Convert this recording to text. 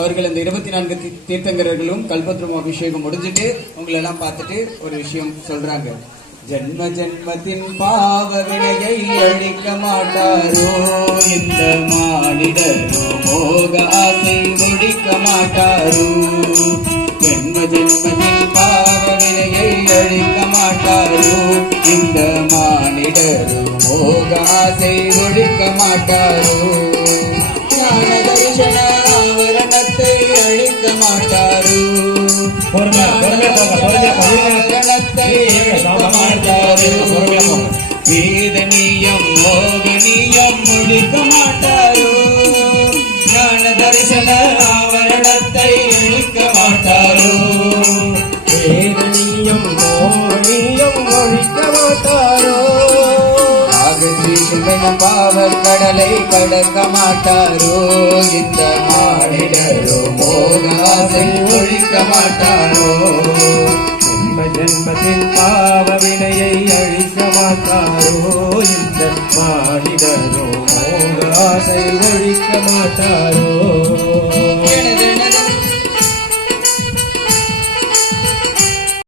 அவர்கள் அந்த இருபத்தி நான்கு தீ- தீர்த்தங்கரர்களும் கல்பத்ரும் அபிஷேகம் முடிஞ்சிட்டு உங்களை எல்லாம் பார்த்துட்டு ஒரு விஷயம் சொல்றாங்க. ஜென்ம ஜென்மத்தின் பாவ வினையை அழிக்க மாட்டாரோ? இந்த மானிடரோ மோகாசை முடிக்க ஒழிக்க மாட்டாரோ? ஜென்ம ஜென்மத்தின் பாவ வினையை அழிக்க மாட்டாரோ? இந்த மானிடரோ மோகாசை முடிக்க ஒழிக்க மாட்டாரோ? அழிக்க மாட்டாரோ. வேதனியம் மோகனியம் ஒழிக்க மாட்டாரோ. ஞான தரிசன ஆவரணத்தை அழிக்க மாட்டாரோ. வேதனியம் மோகனியம் ஒழிக்க மாட்டாரோ. நாகஸ்ரீசுமன பாவ கடலை கடக்க மாட்டாரோ. இந்த மாநிலரோ மோகாசை ஒழிக்க மாட்டாரோ? ஜென்ம ஜென்மத்தின் பாவ வினையை அழிக்க மாட்டாரோ? இந்த மானிடரோ மோக ஒழிக்க மாட்டாரோ?